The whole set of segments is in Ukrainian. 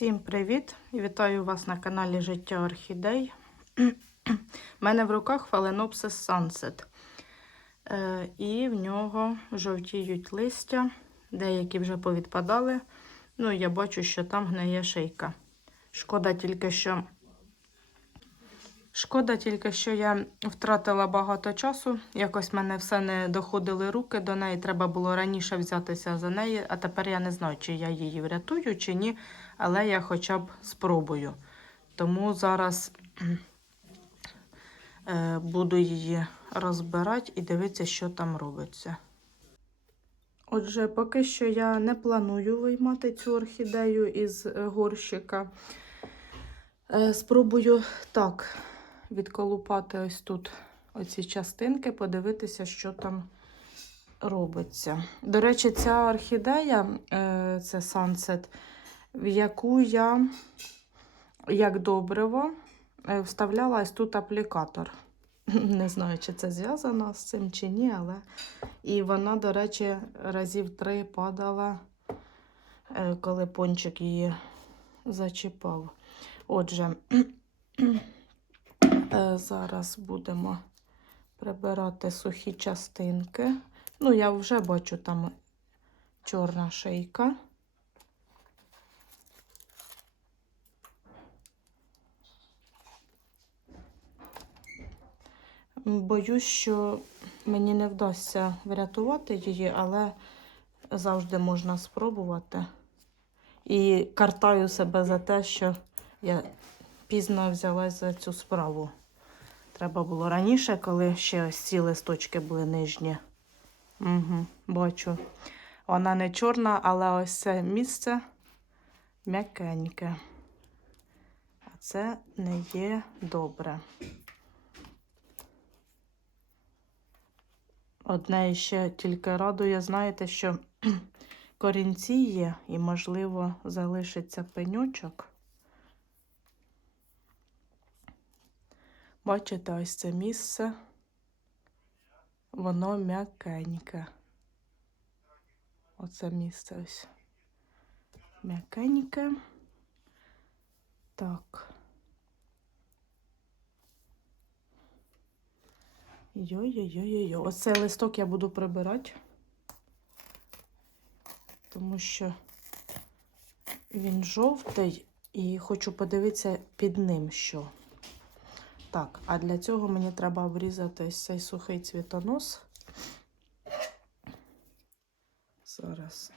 Всім привіт! І Вітаю вас на каналі Життя Орхідей. У мене в руках Phalaenopsis Sunset. Е, і в нього жовтіють листя, деякі вже повідпадали. Ну, я бачу, що там гниє шийка. Шкода тільки, що Шкода тільки, що я втратила багато часу. Якось в мене все не доходили руки до неї. Треба було раніше взятися за неї, а тепер я не знаю, чи я її врятую, чи ні. Але я хоча б спробую. Тому зараз е, буду її розбирати і дивитися, що там робиться. Отже, поки що я не планую виймати цю орхідею із горщика. Е, Спробую так відколупати ось тут оці частинки, подивитися, що там робиться. До речі, ця орхідея, е, це Sunset, в яку я, як добриво, е, вставляла тут аплікатор. Не знаю, чи це зв'язано з цим чи ні, але і вона, до речі, разів три падала, е, коли пончик її зачіпав. Отже, е, зараз будемо прибирати сухі частинки. Ну, я вже бачу там чорна шийка. Боюсь, що мені не вдасться врятувати її, але завжди можна спробувати. І картаю себе за те, що я пізно взялась за цю справу. Треба було раніше, коли ще ось ці листочки були нижні. Угу, бачу. Вона не чорна, але ось це місце м'якеньке. А це не є добре. Одне ще тільки радує, знаєте, що корінці є і, можливо, залишиться пенючок. Бачите, ось це місце, воно м'якеньке. Оце місце ось м'якеньке. Так. Йой-йой-йой-йой. Оцей листок я буду прибирати, тому що він жовтий і хочу подивитися під ним що. Так, а для цього мені треба обрізати цей сухий цвітонос. Зараз.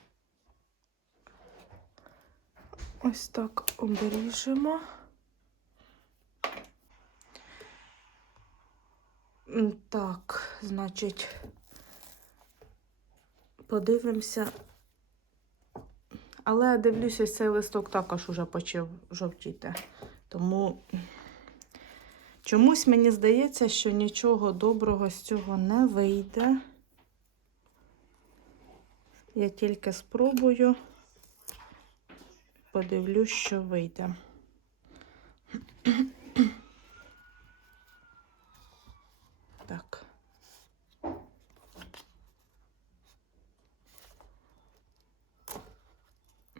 Ось так обріжемо. Так, значить, подивимося. Але дивлюся, цей листок також уже почав жовтіти. Тому чомусь мені здається, що нічого доброго з цього не вийде. Я тільки спробую, подивлюсь, що вийде. Так.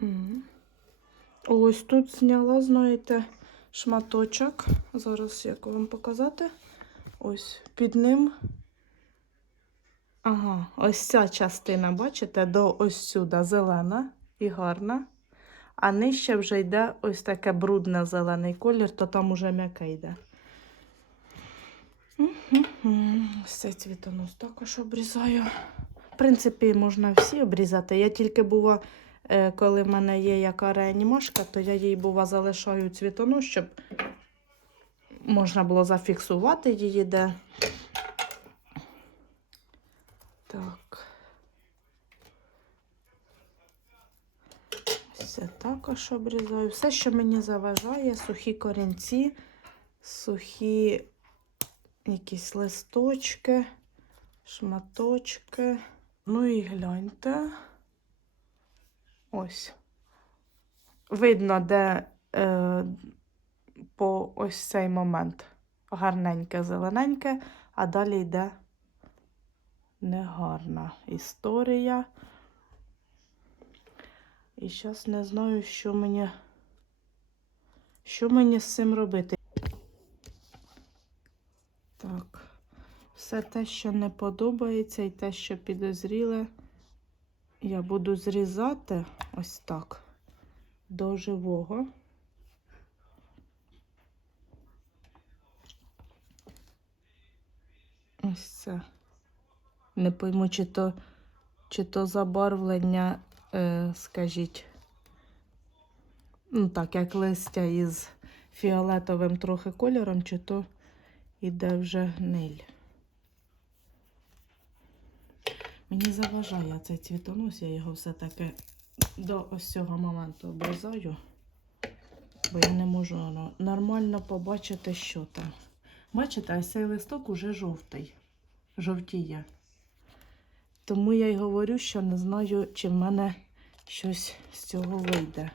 Мгм. Ось тут зняла, знаєте, шматочок. Зараз як вам показати. Ось під ним. Ага, ось ця частина, бачите, до ось сюди зелена і гарна. А нижче вже йде ось таке брудне зелений колір, то там уже м'яке йде. Ось цей цвітонос також обрізаю. В принципі, можна всі обрізати. Я тільки бува, е, коли в мене є яка реанімашка, то я їй бува залишаю цвітонос, щоб можна було зафіксувати її де. Так. Все також обрізаю. Все, що мені заважає, сухі корінці, сухі якісь листочки, шматочки. Ну і гляньте. Ось. Видно, де е, по ось цей момент гарненьке, зелененьке, а далі йде негарна історія. І зараз не знаю, що мені Що мені з цим робити? Так, все те, що не подобається, і те, що підозріле, я буду зрізати ось так до живого. Ось це. Не пойму, чи то, чи то забарвлення, е, скажіть, ну так, як листя із фіолетовим трохи кольором, чи то іде вже гниль. Мені заважає цей цвітонос, я його все-таки до ось цього моменту обрізаю, бо я не можу ну, нормально побачити, що там. Бачите, ось цей листок уже жовтий, жовтіє. Тому я й говорю, що не знаю, чи в мене щось з цього вийде.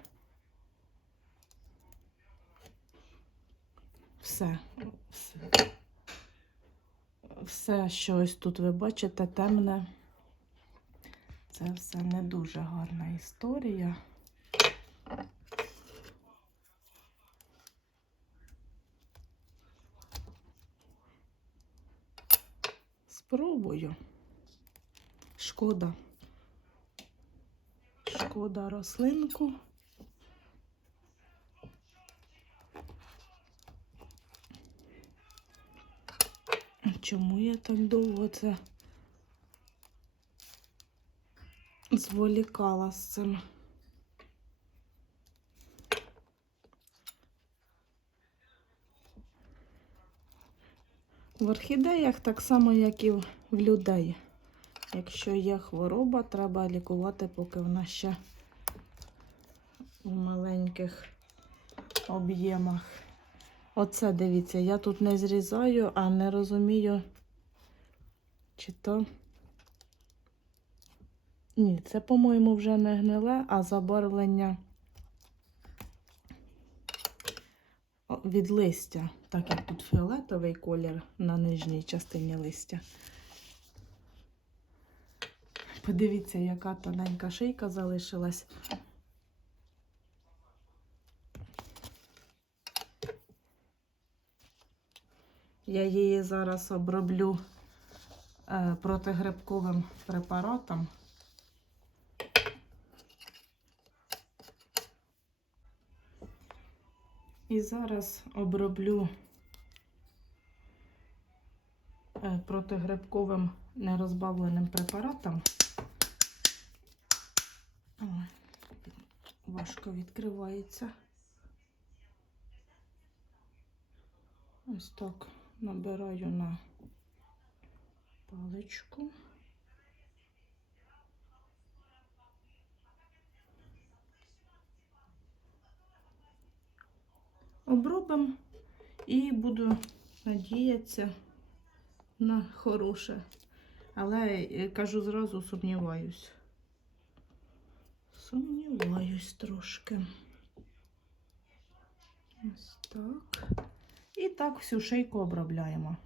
Все, все. Все, що ось тут ви бачите, темне. Це все не дуже гарна історія. Спробую. Шкода. Шкода рослинку. Чому я так довго це зволікала з цим? В орхідеях так само, як і в людей. Якщо є хвороба, треба лікувати, поки вона ще в маленьких об'ємах. Оце дивіться, я тут не зрізаю, а не розумію, чи то. Ні, це, по-моєму, вже не гниле, а забарвлення від листя, так як тут фіолетовий колір на нижній частині листя. Подивіться, яка тоненька шийка залишилась. Я її зараз оброблю е, протигрибковим препаратом. І зараз оброблю е, протигрибковим нерозбавленим препаратом. Важко відкривається. Ось так набираю на паличку. Обробимо і буду надіятися на хороше. Але е, кажу зразу, сумніваюсь. Сумніваюсь трошки. Ось так. І так всю шийку обробляємо.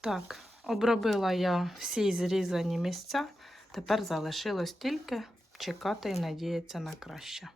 Так, обробила я всі зрізані місця. Тепер залишилось тільки чекати і надіятися на краще.